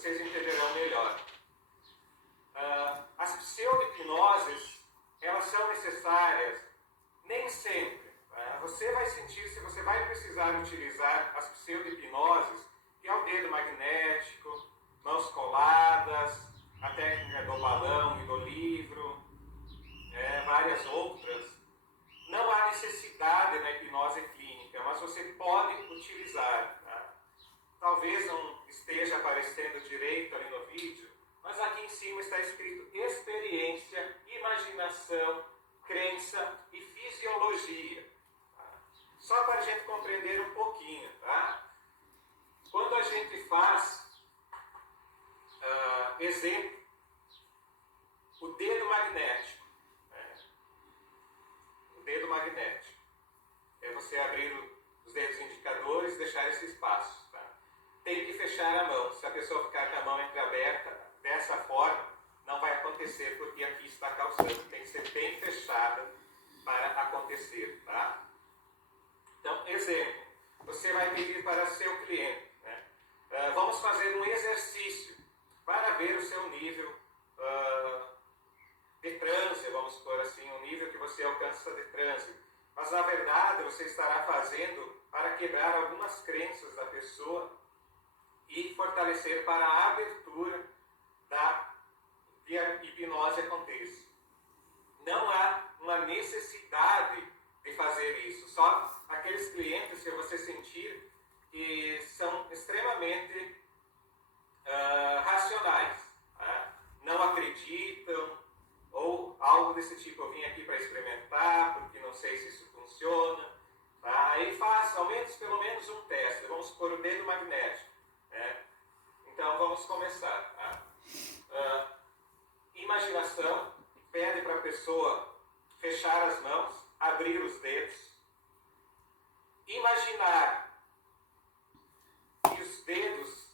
vocês entenderão melhor. As pseudo-hipnoses, elas são necessárias nem sempre. Você vai sentir, se você vai precisar utilizar as pseudo-hipnoses, que é o dedo magnético, mãos coladas, a técnica do balão e do livro, várias outras. Não há necessidade na hipnose clínica, mas você pode utilizar. Tá? Talvez não esteja aparecendo direito ali no vídeo, mas aqui em cima está escrito experiência, imaginação, crença e fisiologia. Tá? Só para a gente compreender um pouquinho. Tá? Quando a gente faz, exemplo, o dedo magnético. O dedo magnético. É você abrir os dedos indicadores e deixar esse espaço. Tá? Tem que fechar a mão. Se a pessoa ficar com a mão entreaberta, dessa forma, não vai acontecer, porque aqui está calçando. Tem que ser bem fechada para acontecer. Tá? Então, exemplo. Você vai pedir para seu cliente. Né? Vamos fazer um exercício para ver o seu nível de transe, vamos supor assim, o nível que você alcança de transe. Mas, na verdade, você estará fazendo para quebrar algumas crenças da pessoa e fortalecer para a abertura que a hipnose aconteça. Não há uma necessidade de fazer isso. Só aqueles clientes que você sentir que são extremamente racionais, tá? Não acreditam, ou algo desse tipo, eu vim aqui para experimentar, porque não sei se isso funciona. Tá? Aí faz ao menos, pelo menos um teste. Vamos supor o dedo magnético. Né? Então vamos começar. Tá? Imaginação, pede para a pessoa fechar as mãos, abrir os dedos, imaginar que os dedos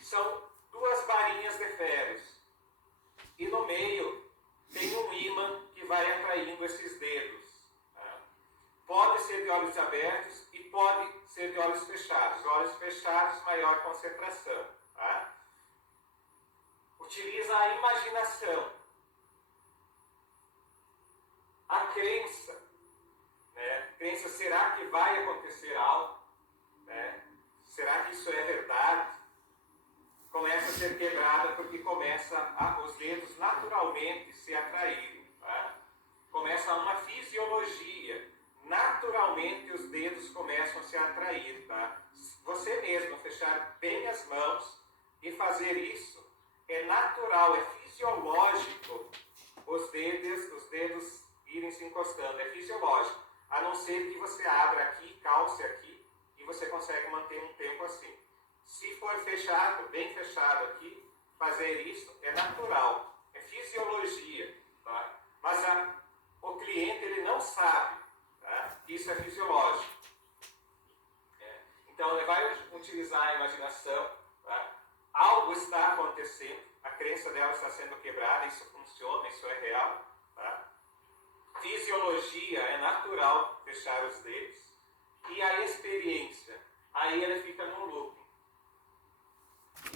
são duas varinhas de ferros e no meio tem um ímã que vai atraindo esses dedos. Tá? Pode ser de olhos abertos e pode ser de olhos fechados. Olhos fechados, maior concentração. Tá? Utiliza a imaginação, a crença. Né? Crença, será que vai acontecer algo? Né? Será que isso é verdade? Começa a ser quebrada porque começa os dedos naturalmente se atraírem. Tá? Começa uma fisiologia. Naturalmente os dedos começam a se atrair. Tá? Você mesmo fechar bem as mãos e fazer isso é natural, é fisiológico os dedos irem se encostando. É fisiológico. A não ser que você abra aqui, calce aqui e você consegue manter um tempo assim. Se for fechado, bem fechado aqui, fazer isso é natural, é fisiologia. Tá? Mas o cliente ele não sabe. Tá? Isso é fisiológico. Então ele vai utilizar a imaginação. Tá? Algo está acontecendo, a crença dela está sendo quebrada, isso funciona, isso é real. Tá? Fisiologia é natural fechar os dedos. E a experiência, aí ele fica num loop.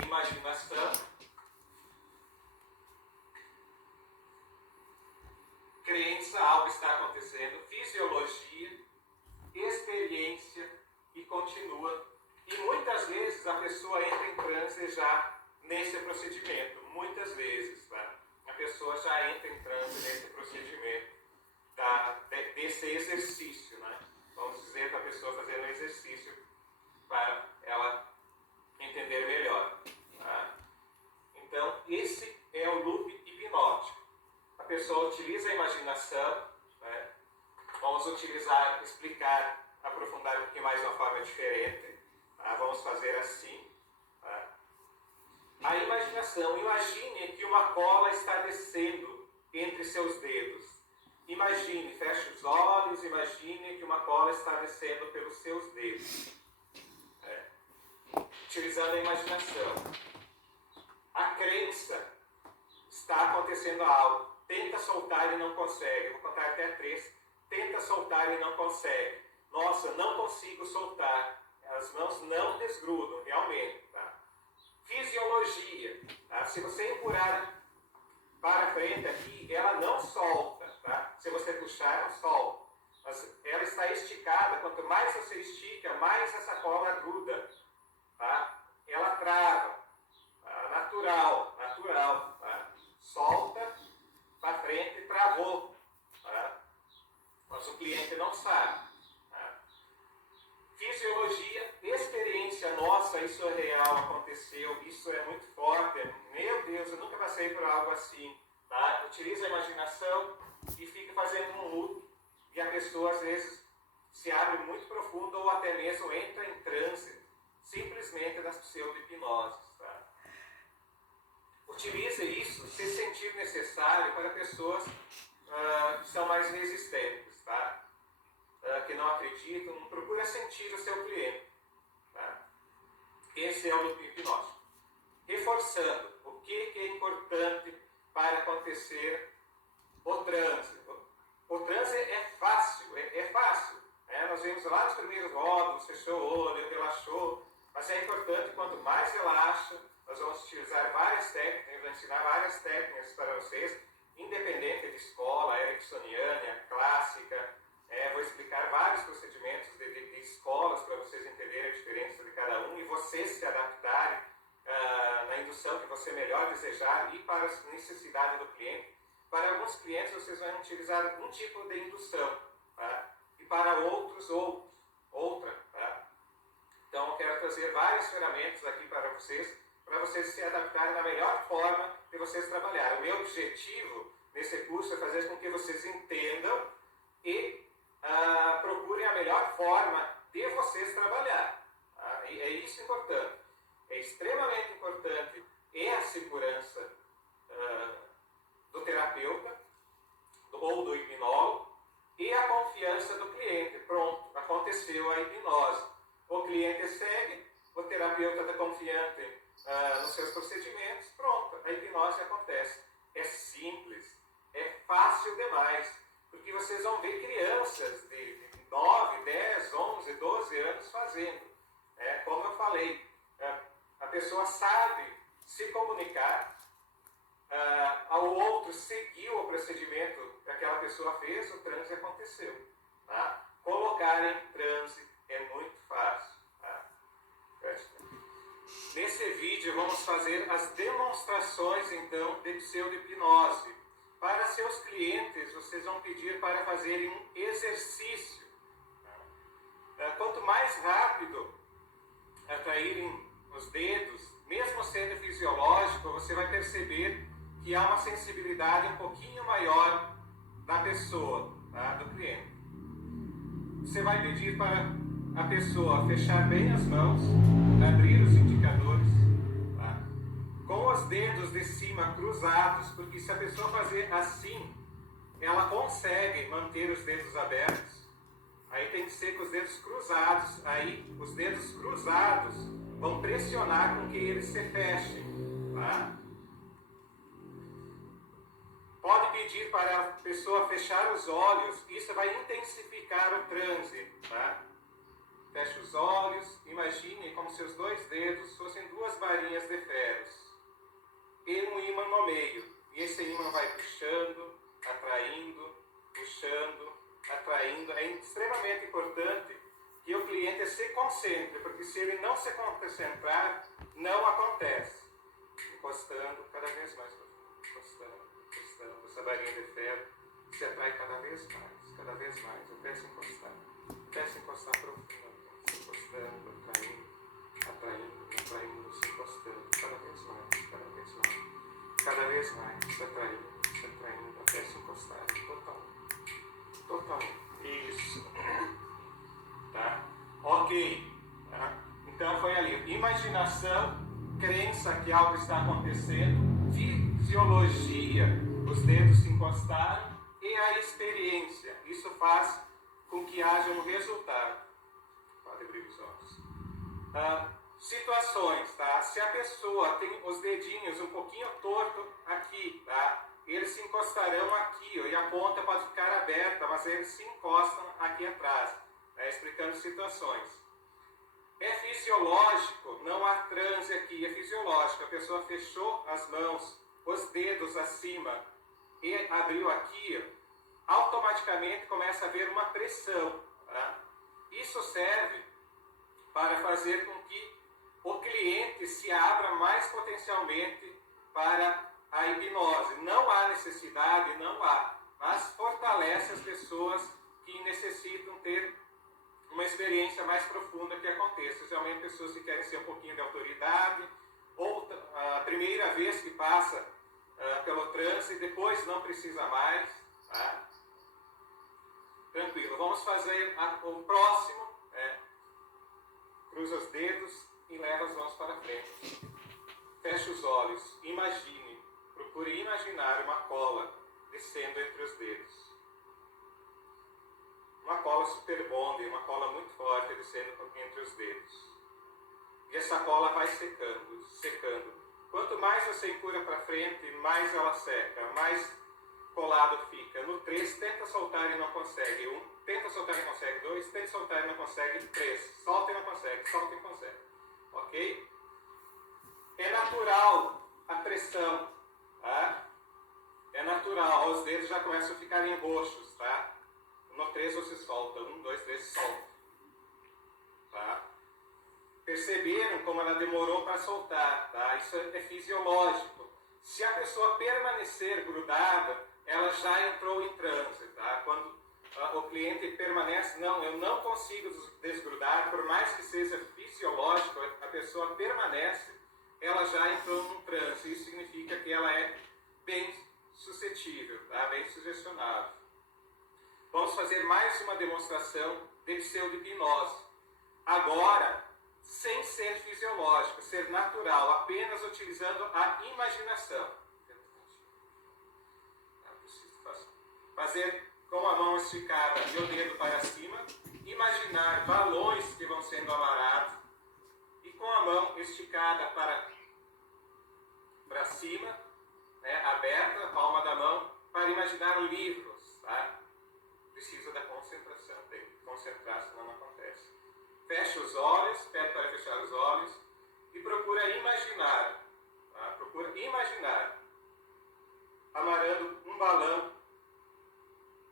Imaginação, crença, algo está acontecendo, fisiologia, experiência e continua. E muitas vezes a pessoa entra em transe já nesse procedimento. Muitas vezes, tá? A pessoa já entra em transe nesse procedimento, desse exercício, né? Vamos dizer para a pessoa fazer um exercício para ela entender melhor. Tá? Então, esse é o loop hipnótico. A pessoa utiliza a imaginação. Né? Vamos explicar, aprofundar um pouquinho mais de uma forma diferente. Tá? Vamos fazer assim. Tá? A imaginação. Imagine que uma cola está descendo entre seus dedos. Imagine, feche os olhos, imagine que uma cola está descendo pelos seus dedos. Utilizando a imaginação. A crença, está acontecendo algo. Tenta soltar e não consegue. Vou contar até 3. Tenta soltar e não consegue. Nossa, não consigo soltar. As mãos não desgrudam, realmente. Tá? Fisiologia. puxarem para frente aqui, ela não solta, tá? Se você puxar, ela solta. Mas ela está esticada, quanto mais você estica, mais essa cola gruda, tá? Ela trava, tá? Natural, tá? Solta para frente, travou, tá? Mas o cliente não sabe. Tá? Fisiologia, experiência nossa, isso é real, aconteceu, isso é muito forte. Meu Deus, eu nunca passei por algo assim. Tá? Utiliza a imaginação e fica fazendo um loop. E a pessoa, às vezes, se abre muito profundo ou até mesmo entra em transe, simplesmente nas pseudo-hipnoses. Tá? Utilize isso se sentir necessário para pessoas que são mais resistentes, tá? Que não acreditam. Procura sentir o seu cliente. Tá? Esse é o loop hipnótico. Reforçando, o que é importante para acontecer o transe? O transe é fácil, é fácil. Nós vimos lá nos primeiros módulos, fechou o olho, relaxou, mas é importante, quanto mais relaxa, nós vamos utilizar várias técnicas, vou ensinar várias técnicas para vocês, independente de escola, ericksoniana, clássica, vou explicar vários procedimentos de escolas para vocês entenderem a diferença de cada um e vocês se adaptarem na indução que você melhor desejar e para as necessidades do cliente. Para alguns clientes, vocês vão utilizar um tipo de indução, tá? E para outros, outra. Tá? Então, eu quero trazer várias ferramentas aqui para vocês se adaptarem da melhor forma de vocês trabalharem. O meu objetivo nesse curso é fazer com que vocês entendam e procurem a melhor forma de vocês trabalhar. Tá? E é isso importante. É extremamente importante a segurança do terapeuta ou do hipnólogo e a confiança do cliente. Pronto, aconteceu a hipnose. O cliente segue, o terapeuta está confiante nos seus procedimentos, pronto, a hipnose acontece. É simples, é fácil demais, porque vocês vão ver crianças de 9, 10, 11, 12 anos fazendo. Como eu falei, a pessoa sabe se comunicar, ao outro seguiu o procedimento que aquela pessoa fez, o transe aconteceu. Tá? Colocar em transe é muito fácil. Tá? Nesse vídeo vamos fazer as demonstrações então de pseudo-hipnose. Para seus clientes, vocês vão pedir para fazerem um exercício. Quanto mais rápido atraírem os dedos, mesmo sendo fisiológico, você vai perceber que há uma sensibilidade um pouquinho maior da pessoa, tá? Do cliente. Você vai pedir para a pessoa fechar bem as mãos, abrir os indicadores, tá? Com os dedos de cima cruzados, porque se a pessoa fazer assim, ela consegue manter os dedos abertos. Aí tem que ser com os dedos cruzados. Aí os dedos cruzados vão pressionar com que eles se fechem. Tá? Pode pedir para a pessoa fechar os olhos. Isso vai intensificar o transe. Tá? Feche os olhos. Imagine como se os dois dedos fossem duas varinhas de ferros. E um ímã no meio. E esse ímã vai puxando, atraindo, puxando, atraindo. É extremamente importante que o cliente se concentre, porque se ele não se concentrar, não acontece. Encostando cada vez mais, encostando, essa varinha de ferro se atrai cada vez mais. Eu peço encostar profundamente, se encostando, atraindo, se encostando, cada vez mais, se atraindo, até se encostar totalmente. Isso. Tá? Ok. Tá? Então foi ali. Imaginação, crença que algo está acontecendo, fisiologia, os dedos se encostaram e a experiência. Isso faz com que haja um resultado. Pode abrir os olhos. Situações, tá? Se a pessoa tem os dedinhos um pouquinho torto aqui, tá? Eles se encostarão aqui, ó, e a ponta pode ficar aberta, mas eles se encostam aqui atrás, né? Explicando situações. É fisiológico, não há transe aqui, é fisiológico. A pessoa fechou as mãos os dedos acima e abriu aqui, automaticamente começa a haver uma pressão. Tá? Isso serve para fazer com que o cliente se abra mais potencialmente para a hipnose. Não há necessidade, não há, mas fortalece as pessoas que necessitam ter uma experiência mais profunda que aconteça. Geralmente pessoas que querem ser um pouquinho de autoridade, ou a primeira vez que passa pelo transe, depois não precisa mais. Tá? Tranquilo, vamos fazer o próximo. Cruza os dedos e leva as mãos para frente. Feche os olhos, imagine, procure imaginar uma cola descendo entre os dedos. Uma cola super bonde, uma cola muito forte descendo entre os dedos. E essa cola vai secando, secando. Quanto mais você empurra para frente, mais ela seca, mais colado fica. No 3, tenta soltar e não consegue. 1, tenta soltar e não consegue. 2, tenta soltar e não consegue. 3, solta e não consegue, solta e não consegue. Ok? É natural a pressão, tá? É natural, os dedos já começam a ficar roxos, tá? No 3 você solta, 1, 2, 3, solta. Tá? Perceberam como ela demorou para soltar, tá? Isso é fisiológico. Se a pessoa permanecer grudada, ela já entrou em transe, tá? Quando o cliente permanece, não, eu não consigo desgrudar, por mais que seja fisiológico, a pessoa permanece, ela já entrou num transe. Isso significa que ela é bem suscetível, tá? Bem sugestionável. Vamos fazer mais uma demonstração de pseudo-hipnose. Agora, sem ser fisiológico, ser natural, apenas utilizando a imaginação. Fazer com a mão esticada e o dedo para cima, imaginar balões que vão sendo amarrados e com a mão esticada para cima, né, aberta, a palma da mão, para imaginar livros. Tá? Precisa da concentração, tem que concentrar, senão não acontece. Fecha os olhos, pede para fechar os olhos e procura imaginar. Tá? Procura imaginar amarrando um balão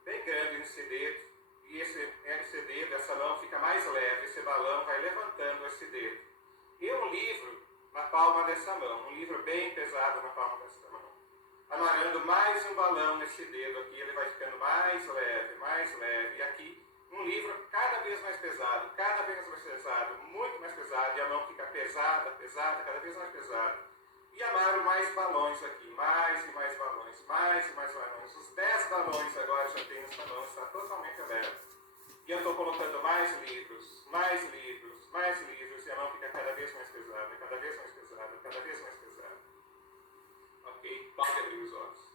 bem grande nesse dedo, e esse dedo, essa mão fica mais leve, esse balão vai levantando esse dedo. E um livro na palma dessa mão, um livro bem pesado na palma dessa mão. Amarrando mais um balão nesse dedo aqui, ele vai ficando mais leve, e aqui um livro cada vez mais pesado, muito mais pesado, e a mão fica pesada, cada vez mais pesada. E amarro mais balões aqui, mais e mais balões, mais e mais balões. Os 10 balões agora já tem nessa mão, está totalmente aberto. E eu estou colocando mais livros, e a mão fica cada vez mais pesada, cada vez mais pesada, cada vez mais pesada. Ok? Pode abrir os olhos.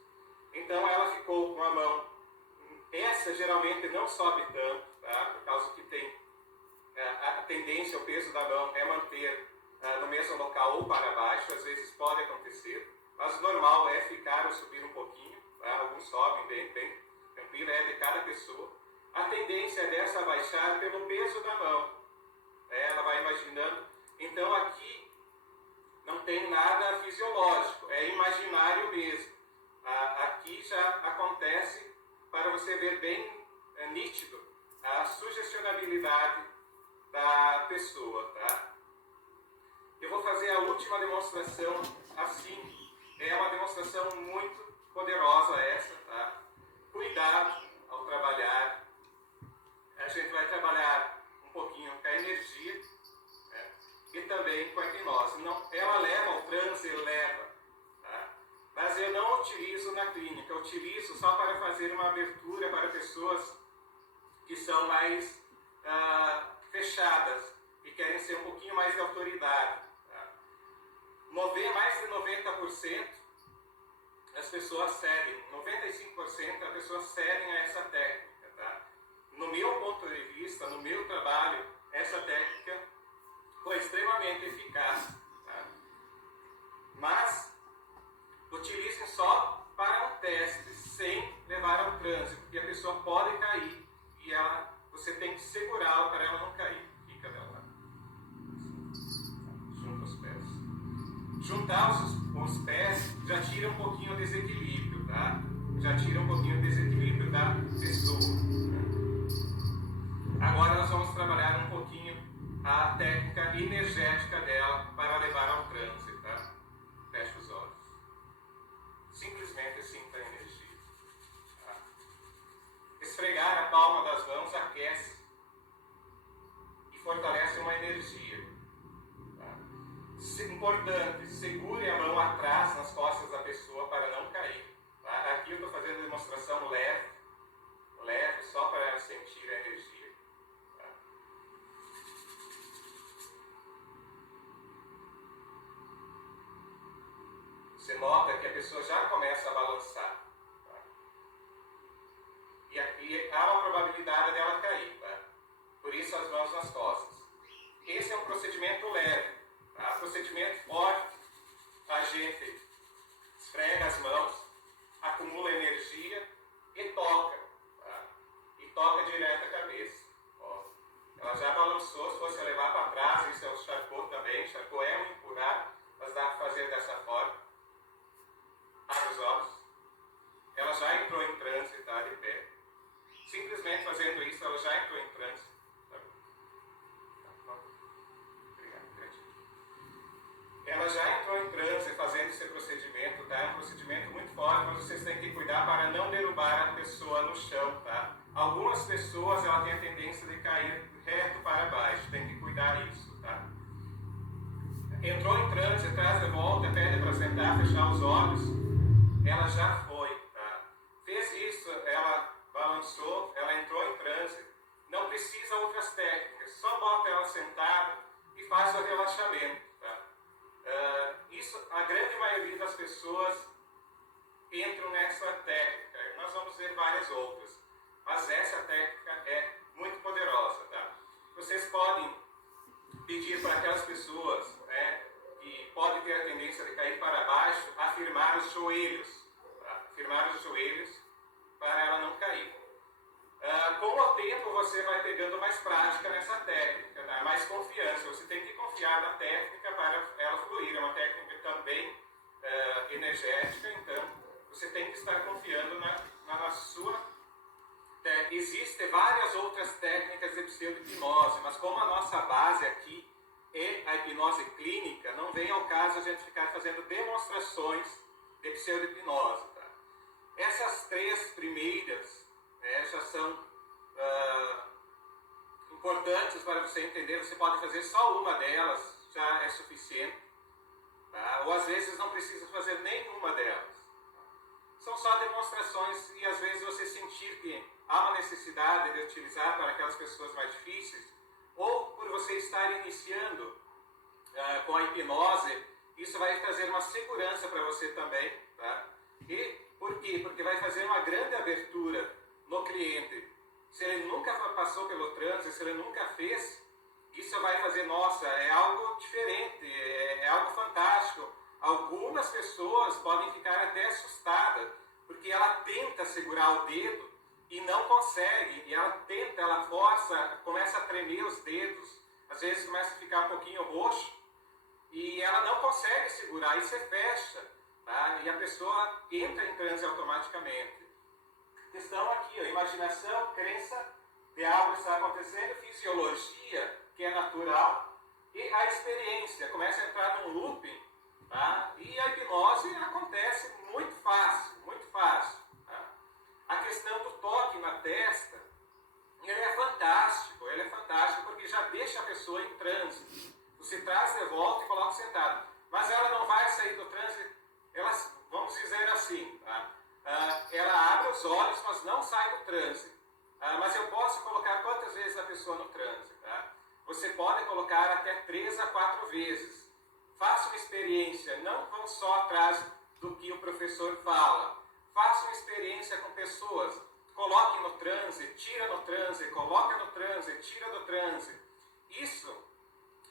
Então ela ficou com a mão. Essa geralmente não sobe tanto, tá? Por causa que tem a tendência, o peso da mão é manter no mesmo local ou para baixo, às vezes pode acontecer, mas o normal é ficar ou subir um pouquinho, tá? Alguns sobem bem tranquilo, é de cada pessoa. A tendência é dessa abaixar pelo peso da mão, ela vai imaginando. Então aqui não tem nada fisiológico, é imaginário mesmo. Aqui já acontece, para você ver bem nítido, a sugestionabilidade da pessoa, tá? Eu vou fazer a última demonstração assim. É uma demonstração muito poderosa essa, tá? Cuidado ao trabalhar. A gente vai trabalhar um pouquinho com a energia, né? E também com a hipnose. Não, ela leva ao transe, leva. Tá? Mas eu não utilizo na clínica. Eu utilizo só para fazer uma abertura para pessoas que são mais fechadas e querem ser um pouquinho mais de autoridade. Mais de 90% as pessoas cedem, 95% as pessoas cedem a essa técnica. Tá? No meu ponto de vista, no meu trabalho, essa técnica foi extremamente eficaz. Tá? Mas utilizem só para um teste, sem levar ao transe, porque a pessoa pode cair e você tem que segurá-la para ela não cair. Fica dela lá. Junta os pés. Juntar os pés, já tira um pouquinho o desequilíbrio, tá? Já tira um pouquinho o desequilíbrio da pessoa. Agora nós vamos trabalhar um pouquinho a técnica energética dela para levar ao transe, tá? Fecha os olhos. Simplesmente sinta a energia. Tá? Esfregar a palma das mãos aquece e fortalece uma energia. Tá? Importante, segure a mão atrás nas costas da pessoa para não cair. Tá? Aqui eu estou fazendo demonstração leve, só para ela sentir a energia. Você nota que a pessoa já começa a balançar. Tá? E aqui há uma probabilidade dela cair. Tá? Por isso as mãos nas costas. Esse é um procedimento leve. Tá? Procedimento forte. A gente esfrega as mãos, acumula energia e toca. Tá? E toca direto a cabeça. Ó. Ela já balançou, se fosse levar para trás, isso é o charcot também. Charcot é um empurrar, mas dá para fazer dessa forma. Abre os olhos. Ela já entrou em transe, tá? De pé. Simplesmente fazendo isso, ela já entrou em transe. Tá? Obrigado. Ela já entrou em transe fazendo esse procedimento, tá? É um procedimento muito forte, mas vocês têm que cuidar para não derrubar a pessoa no chão, tá? Algumas pessoas, ela tem a tendência de cair reto para baixo. Tem que cuidar disso, tá? Entrou em transe, traz de volta, pede para sentar, fechar os olhos. Ela já foi, tá? Fez isso, ela balançou, ela entrou em transe. Não precisa outras técnicas, só bota ela sentada e faz o relaxamento, tá? Isso, a grande maioria das pessoas entram nessa técnica. Nós vamos ver várias outras, mas essa técnica é muito poderosa, tá? Vocês podem pedir para aquelas pessoas, né, que podem ter a tendência de cair para baixo, afirmar os joelhos. Tá? Afirmar os joelhos para ela não cair. Com o tempo você vai pegando mais prática nessa técnica, tá? Mais confiança. Você tem que confiar na técnica para ela fluir. É uma técnica também energética, então você tem que estar confiando na sua técnica. Existem várias outras técnicas de pseudo-hipnose, mas como a nossa base aqui é a hipnose clínica, não vem ao caso a gente ficar fazendo demonstrações de pseudo-hipnose. Tá? Essas três primeiras, né, já são importantes para você entender. Você pode fazer só uma delas, já é suficiente. Tá? Ou às vezes não precisa fazer nenhuma delas. São só demonstrações e às vezes você sentir que há uma necessidade de utilizar para aquelas pessoas mais difíceis, ou por você estar iniciando com a hipnose, isso vai trazer uma segurança para você também. Tá? E por quê? Porque vai fazer uma grande abertura no cliente. Se ele nunca passou pelo transe, se ele nunca fez, isso vai fazer, nossa, é algo diferente, é algo fantástico. Algumas pessoas podem ficar até assustadas, porque ela tenta segurar o dedo e não consegue, e ela tenta, ela força, começa a tremer os dedos, às vezes começa a ficar um pouquinho roxo, e ela não consegue segurar, e você fecha, tá? E a pessoa entra em transe automaticamente. Questão aqui, ó, imaginação, crença de algo está acontecendo, fisiologia, que é natural, e a experiência, começa a entrar num looping, tá? E a hipnose acontece muito fácil, muito fácil. Tá? A questão do toque na testa, ele é fantástico porque já deixa a pessoa em transe. Você traz de volta e coloca sentado. Mas ela não vai sair do transe, vamos dizer assim, tá? Ela abre os olhos, mas não sai do transe. Mas eu posso colocar quantas vezes a pessoa no transe? Tá? Você pode colocar até 3 a 4 vezes. Faça uma experiência, não vão só atrás do que o professor fala. Faça uma experiência com pessoas. Coloque no transe, tira no transe, coloca no transe, tira do transe. Isso,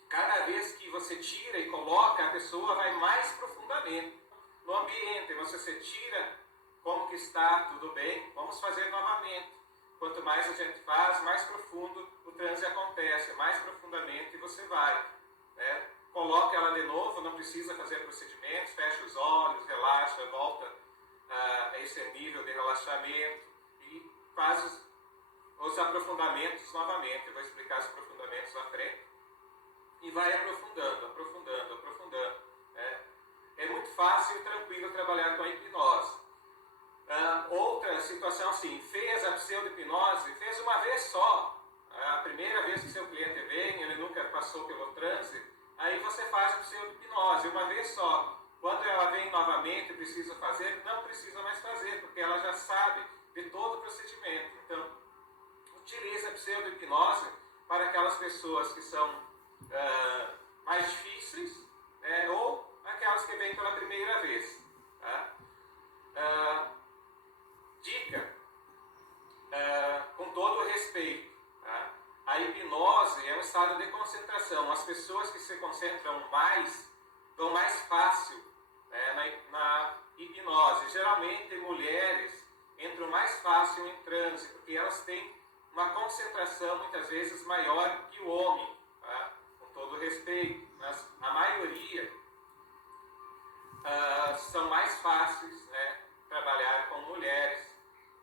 cada vez que você tira e coloca, a pessoa vai mais profundamente no ambiente. Mas se você tira, como que está, tudo bem? Vamos fazer novamente. Quanto mais a gente faz, mais profundo o transe acontece, mais profundamente você vai. Né? Coloca ela de novo, não precisa fazer procedimentos, fecha os olhos. volta a esse nível de relaxamento e faz os aprofundamentos novamente. Eu vou explicar os aprofundamentos à frente. E vai aprofundando, aprofundando, aprofundando. É muito fácil e tranquilo trabalhar com a hipnose. Outra situação assim, fez a pseudo-hipnose, fez uma vez só. A primeira vez que seu cliente vem, ele nunca passou pelo transe, aí você faz a pseudo-hipnose uma vez só. Quando ela vem novamente e precisa fazer, não precisa mais fazer, porque ela já sabe de todo o procedimento. Então, utilize a pseudo-hipnose para aquelas pessoas que são mais difíceis, ou aquelas que vêm pela primeira vez. Tá? Dica, com todo o respeito, tá? A hipnose é um estado de concentração. As pessoas que se concentram mais vão mais fácil na hipnose. Geralmente mulheres entram mais fácil em transe, porque elas têm uma concentração muitas vezes maior que o homem, tá? Com todo o respeito, mas a maioria são mais fáceis, trabalhar com mulheres.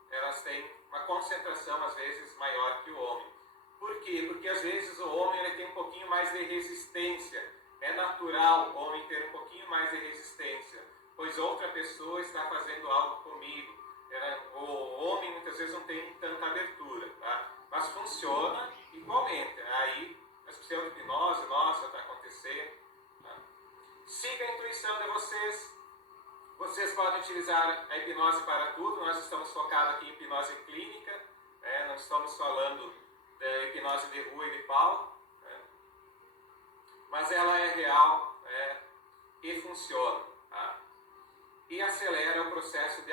Elas têm uma concentração às vezes maior que o homem. Por quê? Porque às vezes o homem ele tem um pouquinho mais de resistência. É natural o homem ter um pouquinho mais de resistência, pois outra pessoa está fazendo algo comigo. O homem muitas vezes não tem tanta abertura, tá? Mas funciona igualmente. Aí a pseudo-hipnose, nossa, está acontecendo. Tá? Siga a intuição de vocês. Vocês podem utilizar a hipnose para tudo. Nós estamos focados aqui em hipnose clínica, não estamos falando de hipnose de rua e de pau, mas ela é real e funciona. Tá? E acelera o processo de